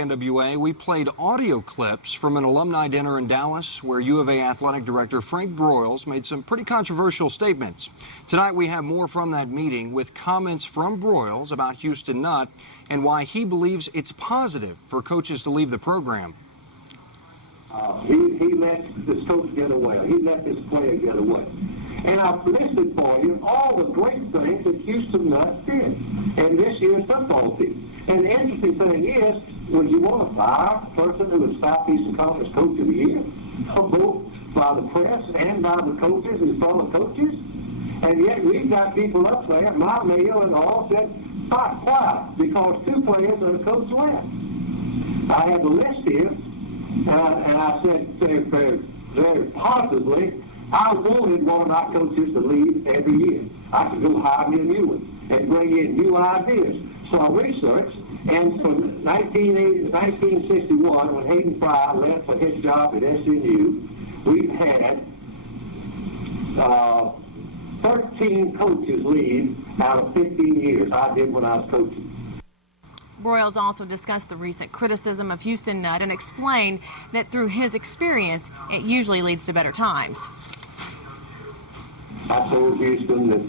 KNWA, we played audio clips from an alumni dinner in Dallas where U of A Athletic Director Frank Broyles made some pretty controversial statements. Tonight we have more from that meeting with comments from Broyles about Houston Nutt and why he believes it's positive for coaches to leave the program. He let this coach get away. He let this player get away. And I've listed for you all the great things that Houston Nutt did in this year's football team. And the interesting thing is, would you want to fire a person who was Southeastern Conference Coach of the Year, both by the press and by the coaches and fellow coaches? And yet we've got people up there, my mail and all, said, quiet, because two players and a coach left. I have a list here, and I said very positively, I wanted one of my coaches to leave every year. I could go hire me a new one and bring in new ideas. So I researched, and from 1961, when Hayden Fry left for his job at SNU, we've had 13 coaches leave out of 15 years. I did when I was coaching. Broyles also discussed the recent criticism of Houston Nutt and explained that through his experience, it usually leads to better times. I told Houston that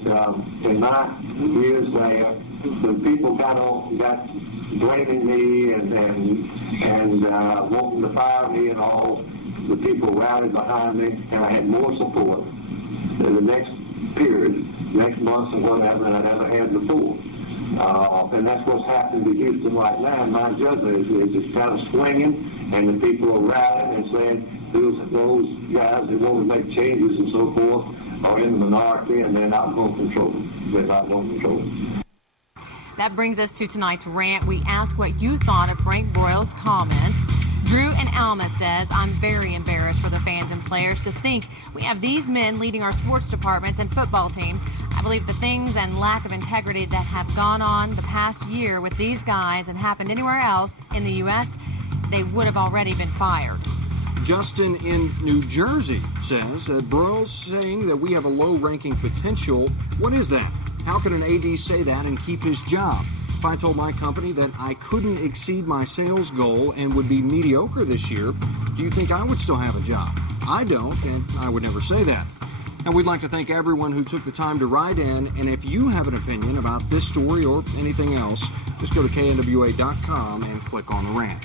in my years there, the people got blaming me and wanting to fire me and all, the people rallied behind me, and I had more support in the next period, next months and whatever, than I'd ever had before. And that's what's happening to Houston right now. And my judgment is it's kind of swinging, and the people are rallying and saying those guys that want to make changes and so forth are in the minority, and they're not going to control them. They're not going to control them. That brings us to tonight's rant. We ask what you thought of Frank Broyles' comments. Drew in Alma says, I'm very embarrassed for the fans and players to think we have these men leading our sports departments and football team. I believe the things and lack of integrity that have gone on the past year with these guys and happened anywhere else in the U.S., they would have already been fired. Justin in New Jersey says that Broyles saying that we have a low-ranking potential. What is that? How could an AD say that and keep his job? If I told my company that I couldn't exceed my sales goal and would be mediocre this year, do you think I would still have a job? I don't, and I would never say that. And we'd like to thank everyone who took the time to write in, and if you have an opinion about this story or anything else, just go to knwa.com and click on the rant.